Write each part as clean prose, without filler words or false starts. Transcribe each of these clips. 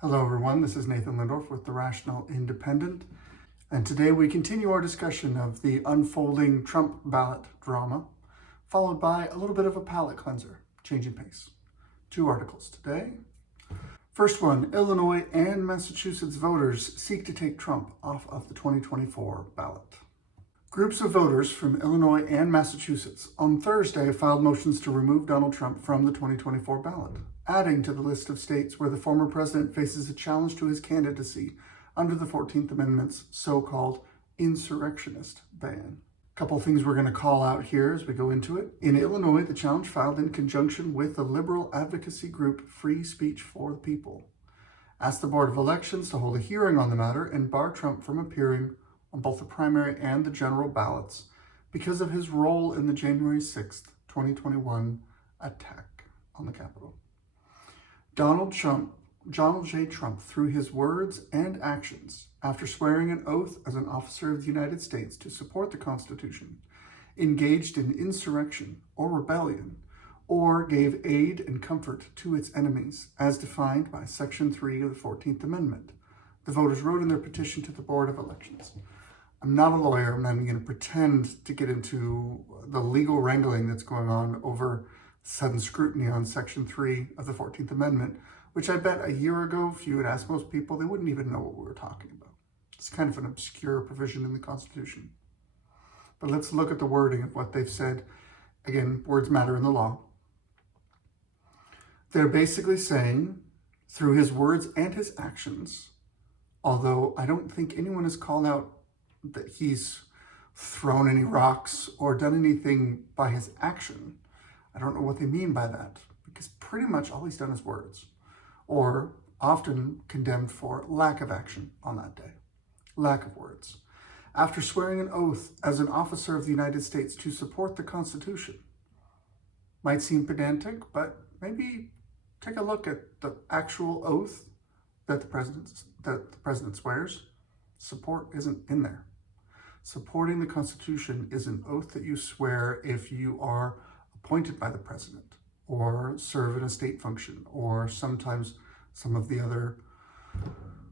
Hello everyone, this is Nathan Lindorf with The Rational Independent, and today we continue our discussion of the unfolding Trump ballot drama, followed by a little bit of a palate cleanser, changing pace. 2 articles today. First one, Illinois and Massachusetts voters seek to take Trump off of the 2024 ballot. Groups of voters from Illinois and Massachusetts on Thursday filed motions to remove Donald Trump from the 2024 ballot, adding to the list of states where the former president faces a challenge to his candidacy under the 14th Amendment's so-called insurrectionist ban. A couple of things we're going to call out here as we go into it. In Illinois, the challenge filed in conjunction with the liberal advocacy group Free Speech for the People asked the Board of Elections to hold a hearing on the matter and bar Trump from appearing on both the primary and the general ballots because of his role in the January 6th, 2021 attack on the Capitol. Donald J. Trump, through his words and actions, after swearing an oath as an officer of the United States to support the Constitution, engaged in insurrection or rebellion, or gave aid and comfort to its enemies, as defined by Section 3 of the 14th Amendment, the voters wrote in their petition to the Board of Elections. I'm not a lawyer. I'm not even going to pretend to get into the legal wrangling that's going on over sudden scrutiny on Section 3 of the 14th Amendment, which I bet a year ago, if you had asked most people, they wouldn't even know what we were talking about. It's kind of an obscure provision in the Constitution. But let's look at the wording of what they've said. Again, words matter in the law. They're basically saying, through his words and his actions, although I don't think anyone has called out that he's thrown any rocks or done anything by his action. I don't know what they mean by that, because pretty much all he's done is words, or often condemned for lack of action on that day, lack of words. After swearing an oath as an officer of the United States to support the Constitution. Might seem pedantic, but maybe take a look at the actual oath that the president swears. Support isn't in there. Supporting the Constitution is an oath that you swear if you are appointed by the president or serve in a state function or sometimes some of the other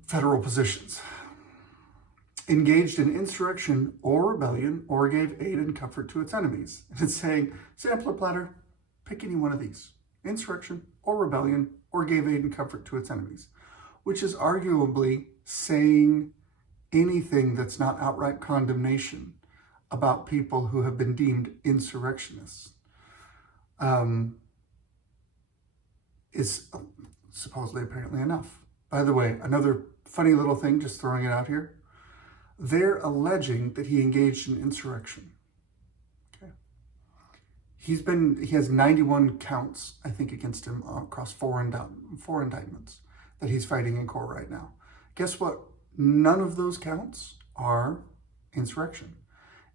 federal positions. Engaged in insurrection or rebellion or gave aid and comfort to its enemies. And it's saying, sampler platter, pick any one of these. Insurrection or rebellion or gave aid and comfort to its enemies, which is arguably saying anything that's not outright condemnation about people who have been deemed insurrectionists is supposedly apparently enough. By the way, another funny little thing, just throwing it out here. They're alleging that he engaged in insurrection. Okay. He has 91 counts, I think, against him across four indictments that he's fighting in court right now. Guess what? None of those counts are insurrection.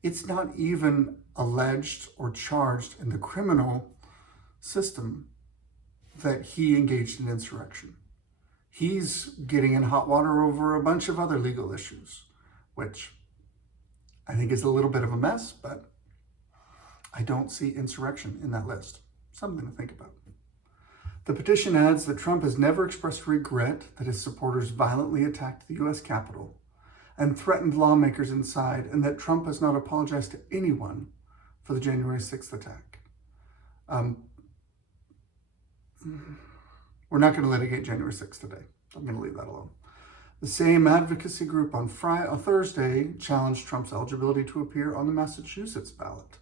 It's not even alleged or charged in the criminal system that he engaged in insurrection. He's getting in hot water over a bunch of other legal issues, which I think is a little bit of a mess, but I don't see insurrection in that list. Something to think about. The petition adds that Trump has never expressed regret that his supporters violently attacked the U.S. Capitol and threatened lawmakers inside, and that Trump has not apologized to anyone for the January 6th attack. We're not going to litigate January 6th today. I'm going to leave that alone. The same advocacy group on Thursday challenged Trump's eligibility to appear on the Massachusetts ballot.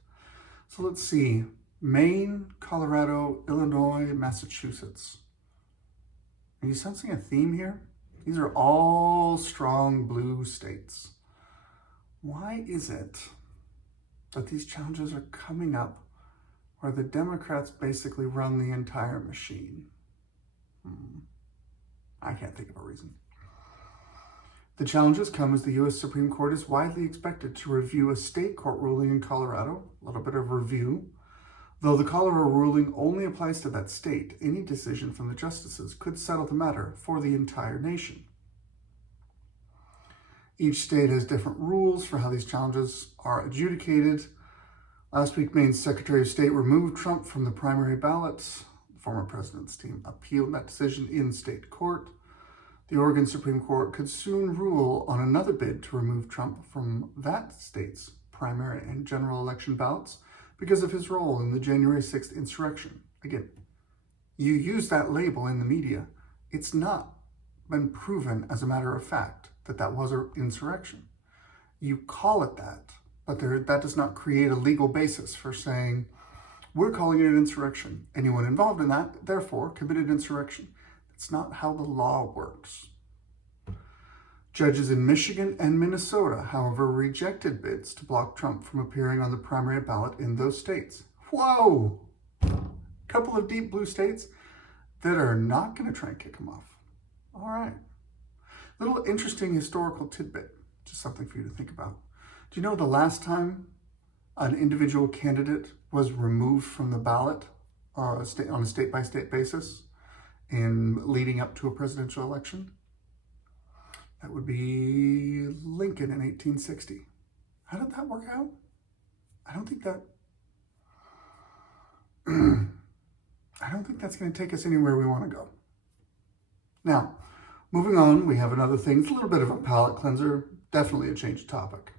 So let's see. Maine, Colorado, Illinois, Massachusetts. Are you sensing a theme here? These are all strong blue states. Why is it that these challenges are coming up where the Democrats basically run the entire machine? I can't think of a reason. The challenges come as the U.S. Supreme Court is widely expected to review a state court ruling in Colorado, a little bit of review. Though the Colorado ruling only applies to that state, any decision from the justices could settle the matter for the entire nation. Each state has different rules for how these challenges are adjudicated. Last week, Maine's Secretary of State removed Trump from the primary ballots. The former president's team appealed that decision in state court. The Oregon Supreme Court could soon rule on another bid to remove Trump from that state's primary and general election ballots because of his role in the January 6th insurrection. Again, you use that label in the media. It's not been proven as a matter of fact that that was an insurrection. You call it that, but that does not create a legal basis for saying, we're calling it an insurrection. Anyone involved in that, therefore, committed insurrection. It's not how the law works. Judges in Michigan and Minnesota, however, rejected bids to block Trump from appearing on the primary ballot in those states. Whoa! A couple of deep blue states that are not going to try and kick him off. All right. Little interesting historical tidbit, just something for you to think about. Do you know the last time an individual candidate was removed from the ballot on a state-by-state basis in leading up to a presidential election? That would be Lincoln in 1860. How did that work out? I don't think that's going to take us anywhere we want to go. Now, moving on, we have another thing. It's a little bit of a palate cleanser, definitely a change of topic.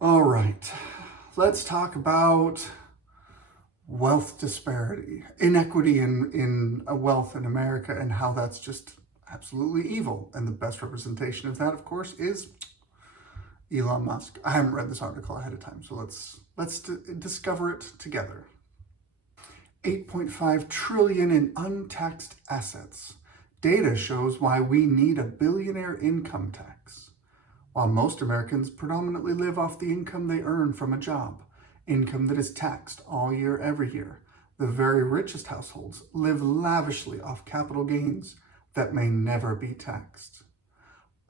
All right, let's talk about wealth disparity, inequity in wealth in America, and how that's just absolutely evil. And the best representation of that, of course, is Elon Musk. I haven't read this article ahead of time, so let's discover it together. 8.5 trillion in untaxed assets. Data shows why we need a billionaire income tax. While most Americans predominantly live off the income they earn from a job, income that is taxed all year, every year, the very richest households live lavishly off capital gains that may never be taxed.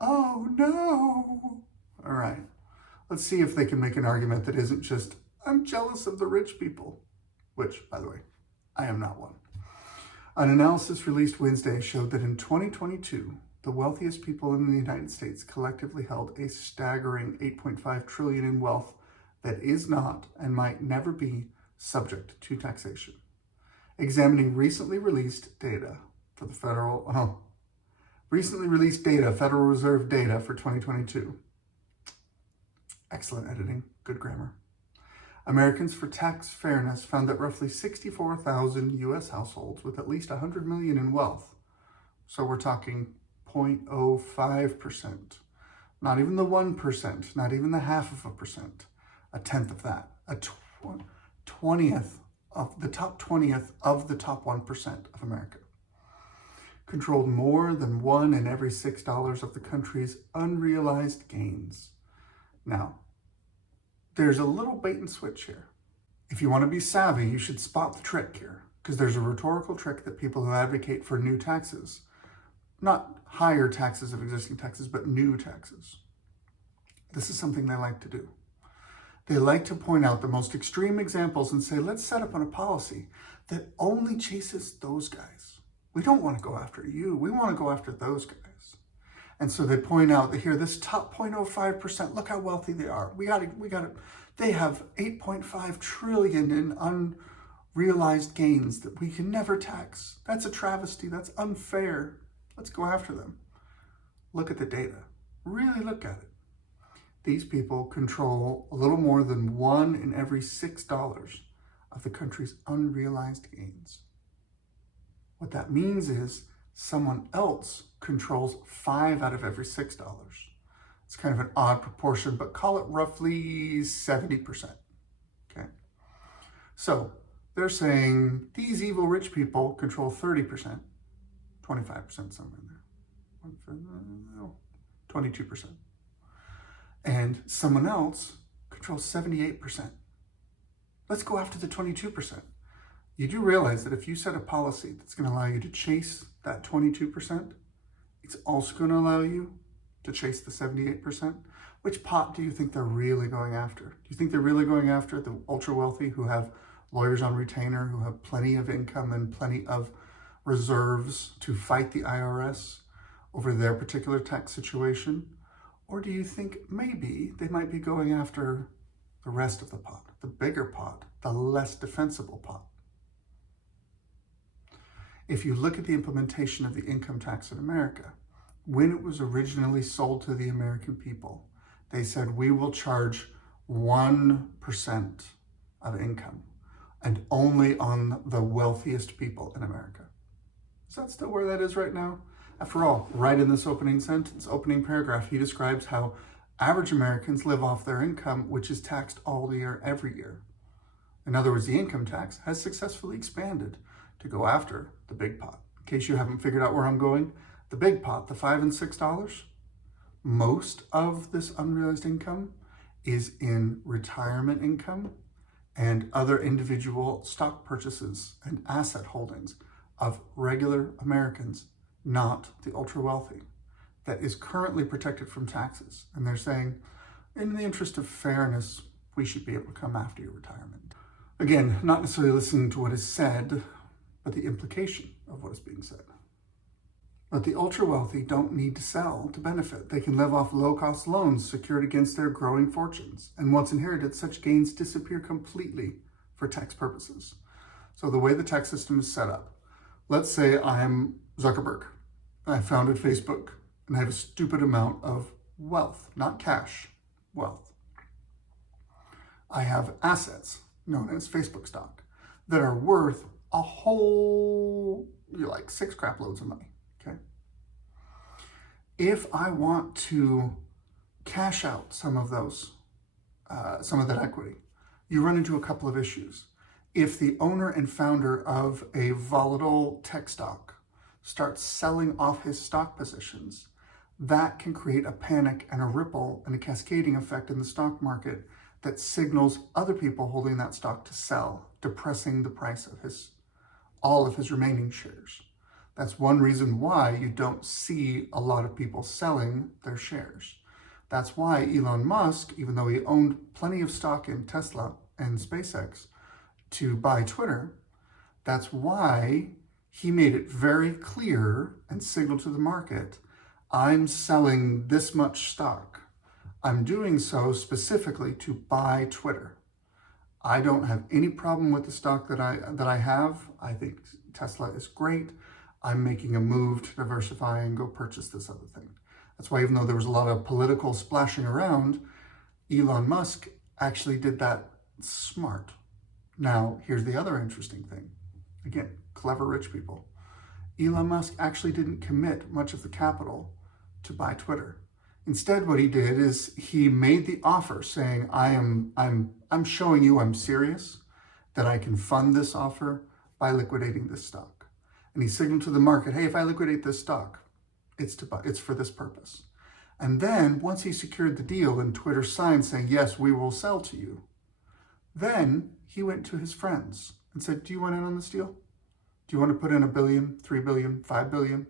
Oh no! All right, let's see if they can make an argument that isn't just, I'm jealous of the rich people, which, by the way, I am not one. An analysis released Wednesday showed that in 2022, the wealthiest people in the United States collectively held a staggering 8.5 trillion in wealth that is not and might never be subject to taxation. Examining recently released data, Federal Reserve data for 2022. Excellent editing, good grammar. Americans for Tax Fairness found that roughly 64,000 U.S. households with at least 100 million in wealth, so we're talking 0.05%, not even the 1%, not even the 0.5%, a tenth of that, a 20th of the top 20th of the top 1% of America, controlled more than 1 in every $6 of the country's unrealized gains. Now, there's a little bait and switch here. If you want to be savvy, you should spot the trick here, because there's a rhetorical trick that people who advocate for new taxes, not higher taxes of existing taxes, but new taxes. This is something they like to do. They like to point out the most extreme examples and say, let's set up on a policy that only chases those guys. We don't want to go after you. We want to go after those guys. And so they point out that here, this top 0.05%, look how wealthy they are. They have 8.5 trillion in unrealized gains that we can never tax. That's a travesty. That's unfair. Let's go after them. Look at the data. Really look at it. These people control a little more than 1 in every $6 of the country's unrealized gains. What that means is someone else controls 5 out of every $6. It's kind of an odd proportion, but call it roughly 70%. Okay. So they're saying these evil rich people control 30%, 25% somewhere in there, 22%. And someone else controls 78%. Let's go after the 22%. You do realize that if you set a policy that's going to allow you to chase that 22%, it's also going to allow you to chase the 78%. Which pot do you think they're really going after? Do you think they're really going after the ultra wealthy who have lawyers on retainer, who have plenty of income and plenty of reserves to fight the IRS over their particular tax situation? Or do you think maybe they might be going after the rest of the pot, the bigger pot, the less defensible pot? If you look at the implementation of the income tax in America, when it was originally sold to the American people, they said, we will charge 1% of income and only on the wealthiest people in America. Is that still where that is right now? After all, right in this opening sentence, opening paragraph, he describes how average Americans live off their income, which is taxed all year, every year. In other words, the income tax has successfully expanded to go after the big pot. In case you haven't figured out where I'm going, the big pot, the $5 and $6, most of this unrealized income is in retirement income and other individual stock purchases and asset holdings of regular Americans, not the ultra wealthy, that is currently protected from taxes. And they're saying, in the interest of fairness, we should be able to come after your retirement. Again, not necessarily listening to what is said, but the implication of what is being said. But the ultra wealthy don't need to sell to benefit. They can live off low-cost loans secured against their growing fortunes. And once inherited, such gains disappear completely for tax purposes. So the way the tax system is set up, let's say I am Zuckerberg. I founded Facebook and I have a stupid amount of wealth, not cash, wealth. I have assets known as Facebook stock that are worth a whole, like 6 crap loads of money. Okay. If I want to cash out some of those, some of that equity, you run into a couple of issues. If the owner and founder of a volatile tech stock starts selling off his stock positions, that can create a panic and a ripple and a cascading effect in the stock market that signals other people holding that stock to sell, depressing the price of all of his remaining shares. That's one reason why you don't see a lot of people selling their shares. That's why Elon Musk, even though he owned plenty of stock in Tesla and SpaceX to buy Twitter, that's why he made it very clear and signaled to the market, I'm selling this much stock. I'm doing so specifically to buy Twitter. I don't have any problem with the stock that I have. I think Tesla is great. I'm making a move to diversify and go purchase this other thing. That's why even though there was a lot of political splashing around, Elon Musk actually did that smart. Now, here's the other interesting thing. Again, clever rich people. Elon Musk actually didn't commit much of the capital to buy Twitter. Instead, what he did is he made the offer saying, I'm showing you I'm serious, that I can fund this offer by liquidating this stock. And he signaled to the market, hey, if I liquidate this stock, it's for this purpose. And then once he secured the deal and Twitter signed saying, yes, we will sell to you, then he went to his friends and said, do you want in on this deal? Do you want to put in $1 billion, $3 billion, $5 billion?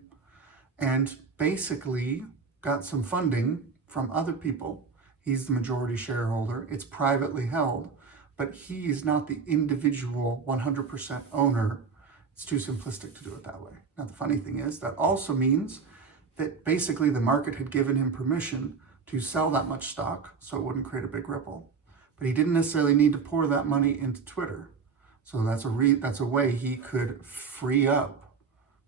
And basically got some funding from other people. He's the majority shareholder. It's privately held, but he is not the individual 100% owner. It's too simplistic to do it that way. Now, the funny thing is that also means that basically the market had given him permission to sell that much stock so it wouldn't create a big ripple. But he didn't necessarily need to pour that money into Twitter. So that's a way he could free up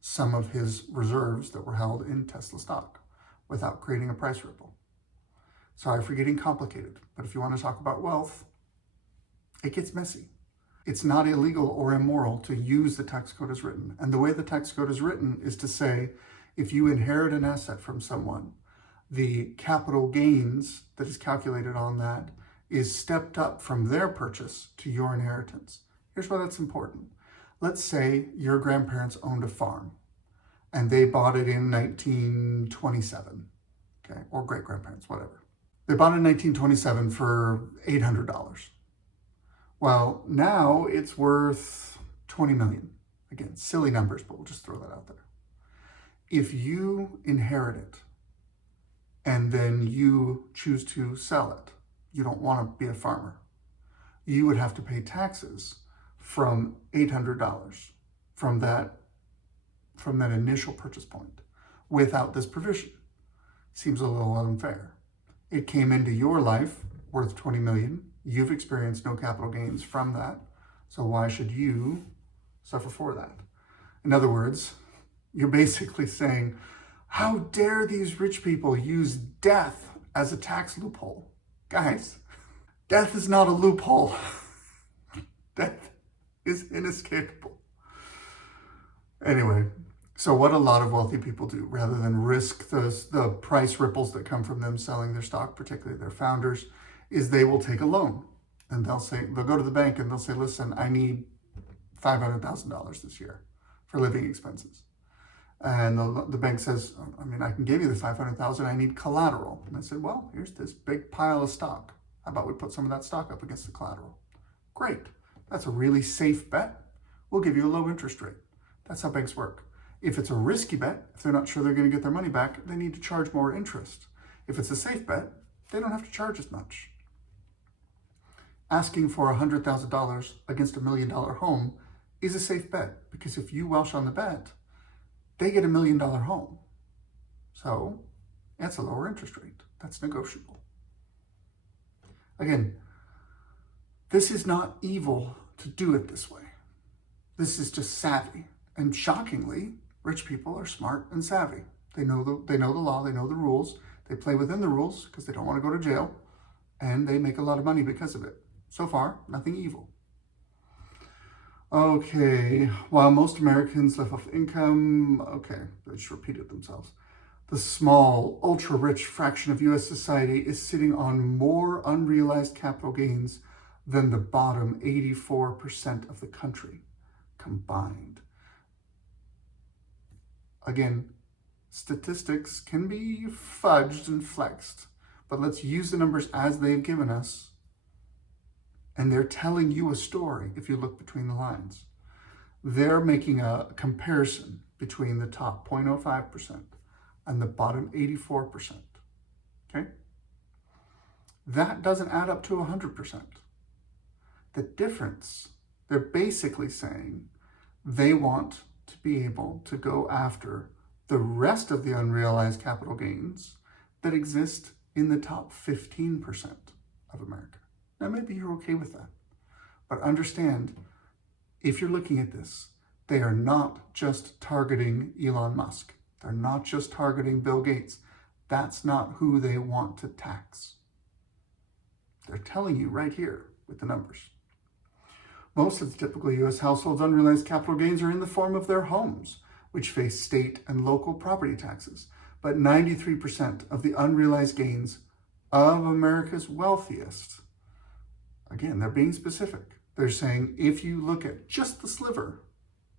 some of his reserves that were held in Tesla stock without creating a price ripple. Sorry for getting complicated, but if you want to talk about wealth, it gets messy. It's not illegal or immoral to use the tax code as written. And the way the tax code is written is to say, if you inherit an asset from someone, the capital gains that is calculated on that is stepped up from their purchase to your inheritance. Here's why that's important. Let's say your grandparents owned a farm and they bought it in 1927, okay, or great-grandparents, whatever. They bought it in 1927 for $800. Well, now it's worth $20 million. Again, silly numbers, but we'll just throw that out there. If you inherit it and then you choose to sell it, you don't want to be a farmer, you would have to pay taxes from $800 from that initial purchase point without this provision. Seems a little unfair. It came into your life worth $20 million. You've experienced no capital gains from that. So why should you suffer for that? In other words, you're basically saying, how dare these rich people use death as a tax loophole? Guys, death is not a loophole. Death is inescapable. Anyway, so what a lot of wealthy people do, rather than risk the price ripples that come from them selling their stock, particularly their founders, is they will take a loan. And they'll go to the bank and they'll say, listen, I need $500,000 this year for living expenses. And the bank says, I mean, I can give you the $500,000, I need collateral. And I said, well, here's this big pile of stock. How about we put some of that stock up against the collateral? Great. That's a really safe bet. We'll give you a low interest rate. That's how banks work. If it's a risky bet, if they're not sure they're going to get their money back, they need to charge more interest. If it's a safe bet, they don't have to charge as much. Asking for $100,000 against $1 million home is a safe bet, because if you welsh on the bet, they get $1 million home. So that's a lower interest rate. That's negotiable. Again, this is not evil to do it this way. This is just savvy. And shockingly, rich people are smart and savvy. They know the law, they know the rules, they play within the rules because they don't want to go to jail, and they make a lot of money because of it. So far, nothing evil. Okay, while most Americans live off income, okay, they just repeated themselves. The small, ultra-rich fraction of U.S. society is sitting on more unrealized capital gains than the bottom 84% of the country combined. Again, statistics can be fudged and flexed, but let's use the numbers as they've given us. And they're telling you a story if you look between the lines. They're making a comparison between the top 0.05% and the bottom 84%. Okay? That doesn't add up to 100%. The difference, they're basically saying they want to be able to go after the rest of the unrealized capital gains that exist in the top 15% of America. Now, maybe you're okay with that, but understand, if you're looking at this, they are not just targeting Elon Musk. They're not just targeting Bill Gates. That's not who they want to tax. They're telling you right here with the numbers. Most of the typical U.S. households' unrealized capital gains are in the form of their homes, which face state and local property taxes. But 93% of the unrealized gains of America's wealthiest, again, they're being specific. They're saying if you look at just the sliver,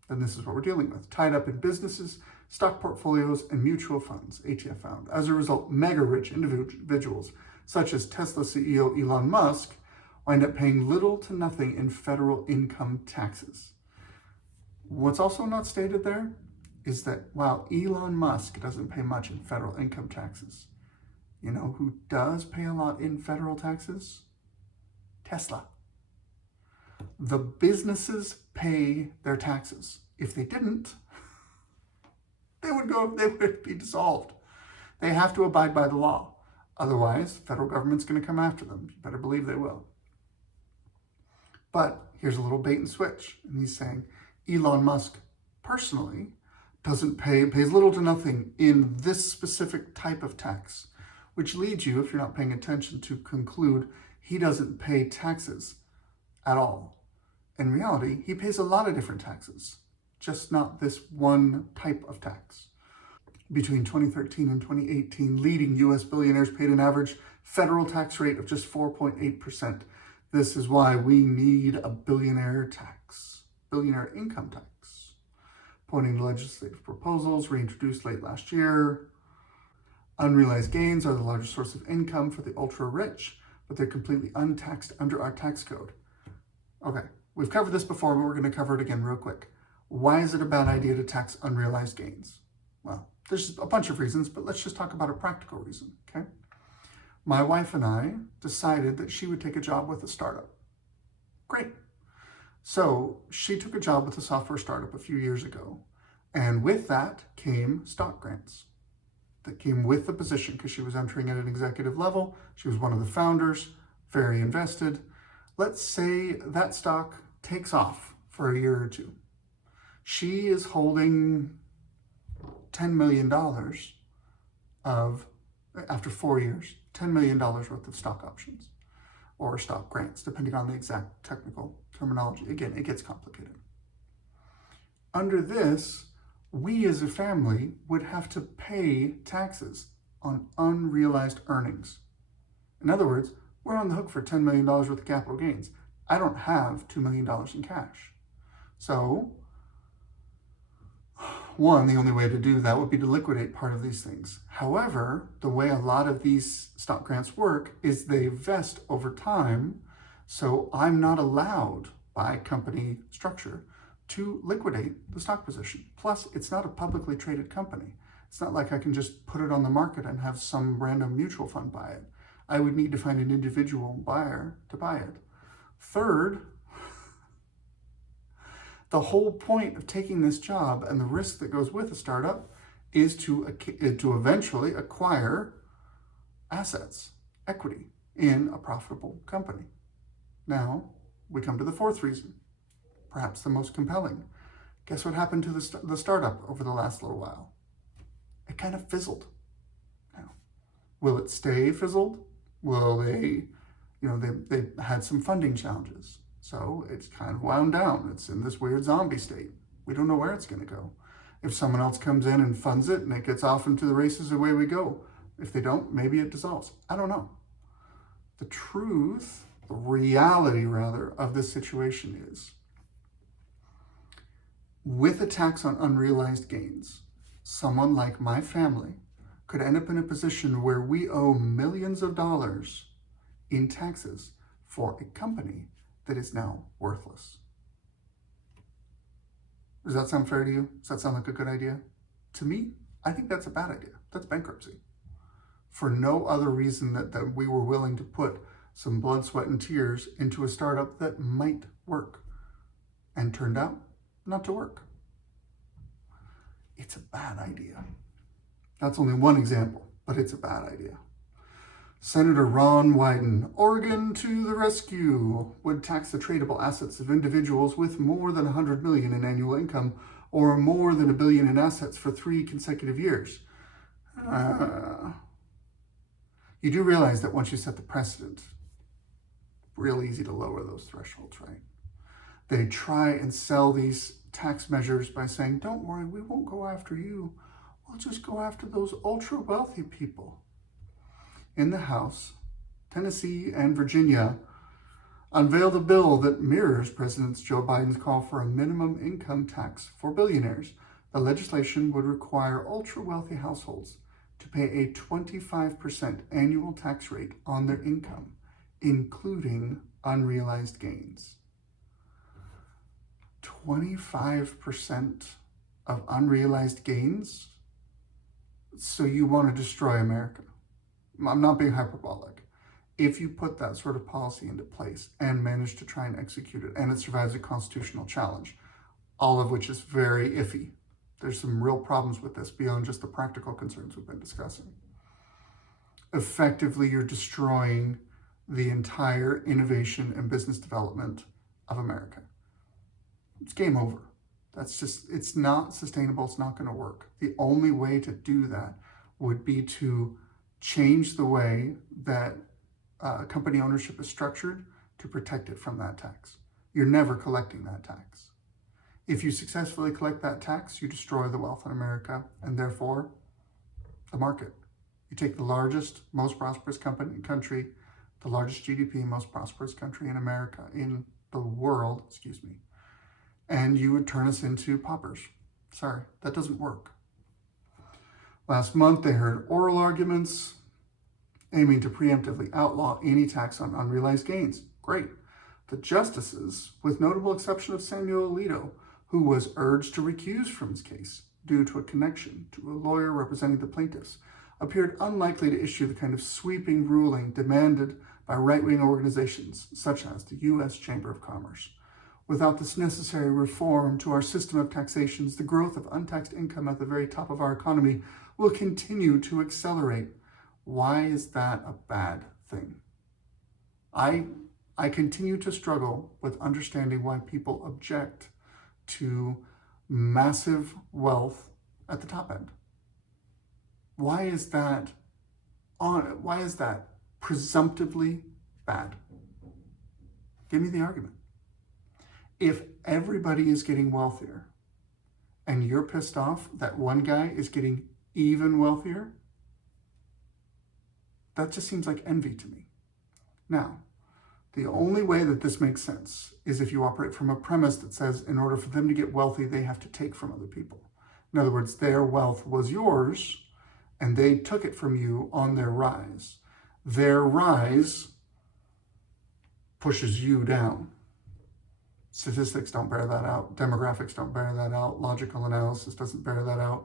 then this is what we're dealing with. Tied up in businesses, stock portfolios, and mutual funds, ATF found. As a result, mega-rich individuals, such as Tesla CEO Elon Musk, wind up paying little to nothing in federal income taxes. What's also not stated there is that while Elon Musk doesn't pay much in federal income taxes, you know who does pay a lot in federal taxes? Tesla. The businesses pay their taxes. If they didn't, they would be dissolved. They have to abide by the law. Otherwise, the federal government's going to come after them. You better believe they will. But here's a little bait and switch. And he's saying Elon Musk personally pays little to nothing in this specific type of tax, which leads you, if you're not paying attention, to conclude he doesn't pay taxes at all. In reality, he pays a lot of different taxes, just not this one type of tax. Between 2013 and 2018, leading U.S. billionaires paid an average federal tax rate of just 4.8%. This is why we need a billionaire income tax. Pointing to legislative proposals reintroduced late last year. Unrealized gains are the largest source of income for the ultra-rich, but they're completely untaxed under our tax code. Okay, we've covered this before, but we're going to cover it again real quick. Why is it a bad idea to tax unrealized gains? Well, there's a bunch of reasons, but let's just talk about a practical reason, okay? My wife and I decided that she would take a job with a startup. Great. So she took a job with a software startup a few years ago, and with that came stock grants that came with the position because she was entering at an executive level. She was one of the founders, very invested. Let's say that stock takes off for a year or two. She is holding $10 million of, after 4 years, $10 million worth of stock options or stock grants, depending on the exact technical terminology. Again, it gets complicated. Under this, we as a family would have to pay taxes on unrealized earnings. In other words, we're on the hook for $10 million worth of capital gains. I don't have $2 million in cash. So, one, the only way to do that would be to liquidate part of these things. However, the way a lot of these stock grants work is they vest over time, so I'm not allowed by company structure to liquidate the stock position. Plus, it's not a publicly traded company. It's not like I can just put it on the market and have some random mutual fund buy it. I would need to find an individual buyer to buy it. Third, the whole point of taking this job and the risk that goes with a startup is to eventually acquire assets, equity in a profitable company. Now, we come to the fourth reason, perhaps the most compelling. Guess what happened to the startup over the last little while? It kind of fizzled. Now, will it stay fizzled? Will they, they had some funding challenges. So it's kind of wound down. It's in this weird zombie state. We don't know where it's going to go. If someone else comes in and funds it and it gets off into the races, away we go. If they don't, maybe it dissolves. I don't know. The truth, the reality rather, of this situation is, with a tax on unrealized gains, someone like my family could end up in a position where we owe millions of dollars in taxes for a company that is now worthless. Does that sound fair to you? Does that sound like a good idea? To me, I think that's a bad idea. That's bankruptcy. For no other reason that we were willing to put some blood, sweat, and tears into a startup that might work and turned out not to work. It's a bad idea. That's only one example, but it's a bad idea. Senator Ron Wyden, Oregon to the rescue, would tax the tradable assets of individuals with more than $100 million in annual income or more than $1 billion in assets for 3 consecutive years. You do realize that once you set the precedent, real easy to lower those thresholds, right? They try and sell these tax measures by saying, don't worry, we won't go after you. We'll just go after those ultra wealthy people. In the House, Tennessee and Virginia unveiled a bill that mirrors President Joe Biden's call for a minimum income tax for billionaires. The legislation would require ultra-wealthy households to pay a 25% annual tax rate on their income, including unrealized gains. 25% of unrealized gains? So you want to destroy America? I'm not being hyperbolic. If you put that sort of policy into place and manage to try and execute it, and it survives a constitutional challenge, all of which is very iffy. There's some real problems with this beyond just the practical concerns we've been discussing. Effectively, you're destroying the entire innovation and business development of America. It's game over. It's not sustainable. It's not going to work. The only way to do that would be to change the way that company ownership is structured to protect it from that tax. You're never collecting that tax. If you successfully collect that tax, you destroy the wealth in America and therefore the market. You take the largest, most prosperous country, the largest GDP, most prosperous country in America, in the world, and you would turn us into paupers. Sorry, that doesn't work. Last month, they heard oral arguments aiming to preemptively outlaw any tax on unrealized gains. Great. The justices, with notable exception of Samuel Alito, who was urged to recuse from his case due to a connection to a lawyer representing the plaintiffs, appeared unlikely to issue the kind of sweeping ruling demanded by right-wing organizations such as the U.S. Chamber of Commerce. Without this necessary reform to our system of taxations, the growth of untaxed income at the very top of our economy will continue to accelerate. Why is that a bad thing? I continue to struggle with understanding why people object to massive wealth at the top end. Why is that presumptively bad? Give me the argument. If everybody is getting wealthier and you're pissed off that one guy is getting even wealthier, that just seems like envy to me. Now, the only way that this makes sense is if you operate from a premise that says in order for them to get wealthy, they have to take from other people. In other words, their wealth was yours and they took it from you on their rise. Their rise pushes you down. Statistics don't bear that out. Demographics don't bear that out. Logical analysis doesn't bear that out.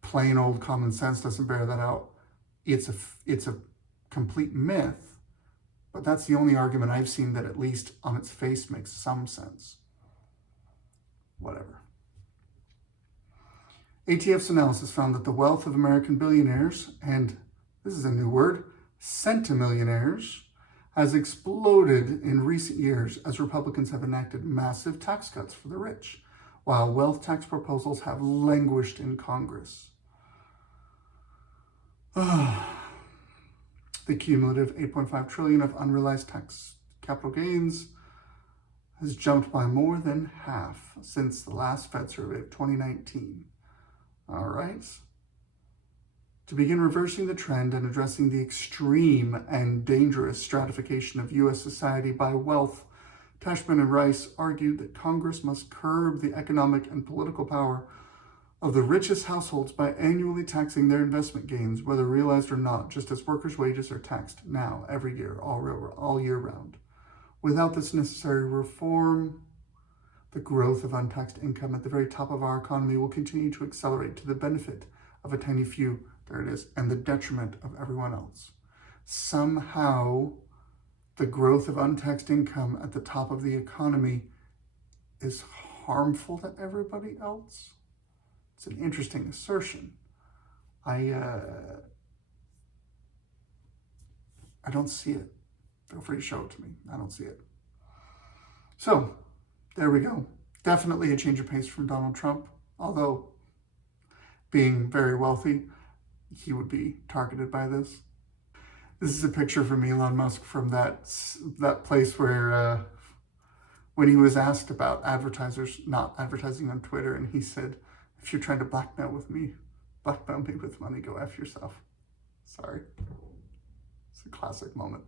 Plain old common sense doesn't bear that out. It's a complete myth, but that's the only argument I've seen that at least on its face makes some sense. Whatever. ATF's analysis found that the wealth of American billionaires, and this is a new word, centimillionaires, has exploded in recent years as Republicans have enacted massive tax cuts for the rich, while wealth tax proposals have languished in Congress. The cumulative $8.5 trillion of unrealized tax capital gains has jumped by more than half since the last Fed survey of 2019. All right. To begin reversing the trend and addressing the extreme and dangerous stratification of U.S. society by wealth, Tashman and Rice argued that Congress must curb the economic and political power of the richest households by annually taxing their investment gains, whether realized or not, just as workers' wages are taxed now, every year, all year round. Without this necessary reform, the growth of untaxed income at the very top of our economy will continue to accelerate to the benefit of a tiny few, there it is, and the detriment of everyone else. Somehow, the growth of untaxed income at the top of the economy is harmful to everybody else. It's an interesting assertion. I don't see it. Feel free to show it to me. I don't see it. So, there we go. Definitely a change of pace from Donald Trump, although being very wealthy, he would be targeted by this. This is a picture from Elon Musk from that place where when he was asked about advertisers not advertising on Twitter, and he said, if you're trying to blackmail me with money, go F yourself. Sorry. It's a classic moment.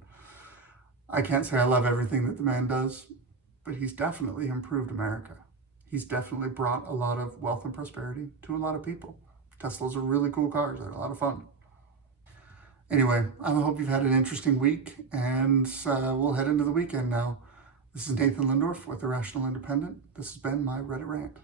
I can't say I love everything that the man does, but he's definitely improved America. He's definitely brought a lot of wealth and prosperity to a lot of people. Teslas are really cool cars. They're a lot of fun. Anyway, I hope you've had an interesting week, and we'll head into the weekend now. This is Nathan Lindorf with The Rational Independent. This has been my Reddit Rant.